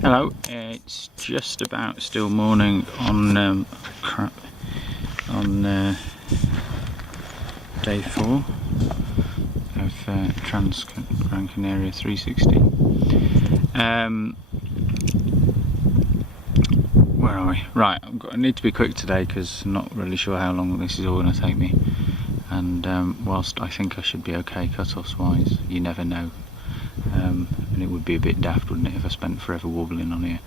Hello, it's just about still morning on day 4 of Gran Canaria 360. Where are we? Right, I need to be quick today because I'm not really sure how long this is all going to take me. And whilst I think I should be okay cut-offs wise, you never know. And it would be a bit daft, wouldn't it, if I spent forever wobbling on here.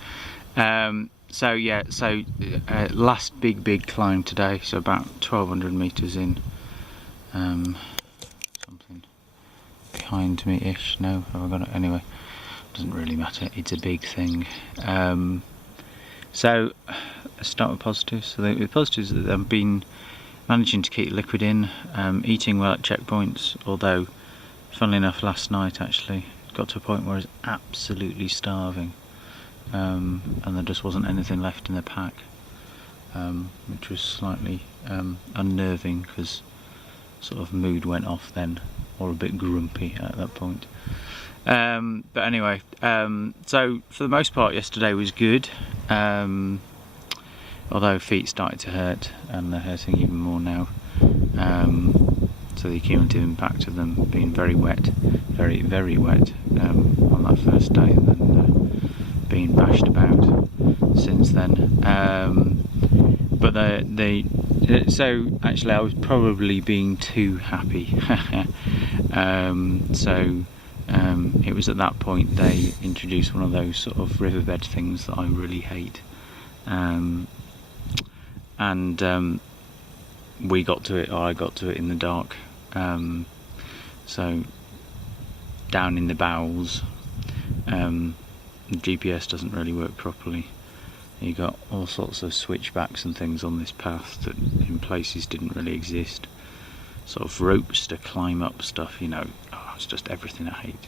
Last big climb today, so about 1200 metres in. Something behind me-ish. No, have I got it? Anyway, doesn't really matter, it's a big thing. So let's start with positives. So the positives that I've been managing to keep liquid in, eating well at checkpoints, although funnily enough last night actually got to a point where I was absolutely starving, and there just wasn't anything left in the pack, which was slightly unnerving because sort of mood went off then, or a bit grumpy at that point. But anyway, so for the most part yesterday was good, although feet started to hurt, and they're hurting even more now. So the cumulative impact of them being very wet, very wet on that first day, and then being bashed about since then. But so actually I was probably being too happy. It was at that point they introduced one of those sort of riverbed things that I really hate, and we got to it, or I got to it in the dark. So down in the bowels, the GPS doesn't really work properly. You got all sorts of switchbacks and things on this path that in places didn't really exist. Sort of ropes to climb up stuff, you know. Oh, it's just everything I hate.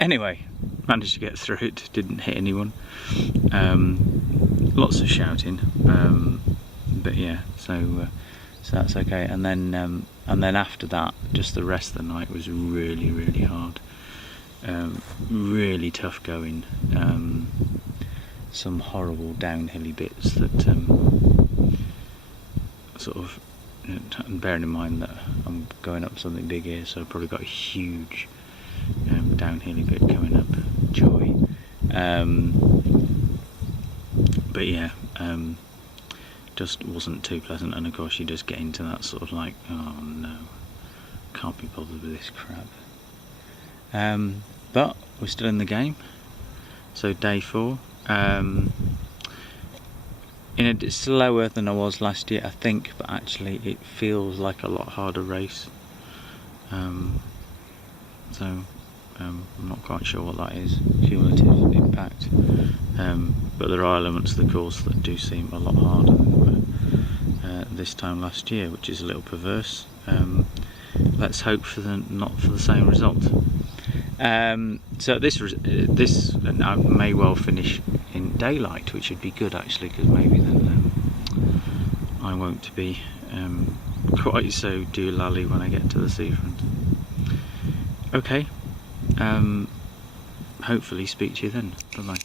Anyway, managed to get through it, didn't hit anyone. Lots of shouting, but yeah, so that's okay. And then after that, just the rest of the night was really hard, really tough going. Some horrible downhilly bits that sort of, and bearing in mind that I'm going up something big here, so I've probably got a huge downhilly bit coming up. Joy. But yeah, just wasn't too pleasant, and of course you just get into that sort of like, oh no, can't be bothered with this crap. But we're still in the game. So day 4, it's slower than I was last year, I think, but actually it feels like a lot harder race. I'm not quite sure what that is, cumulative impact, but there are elements of the course that do seem a lot harder than this time last year, which is a little perverse. Let's hope for not for the same result. So this I may well finish in daylight, which would be good actually, because maybe then I won't be quite so doolally when I get to the seafront. Okay, hopefully speak to you then. Bye bye.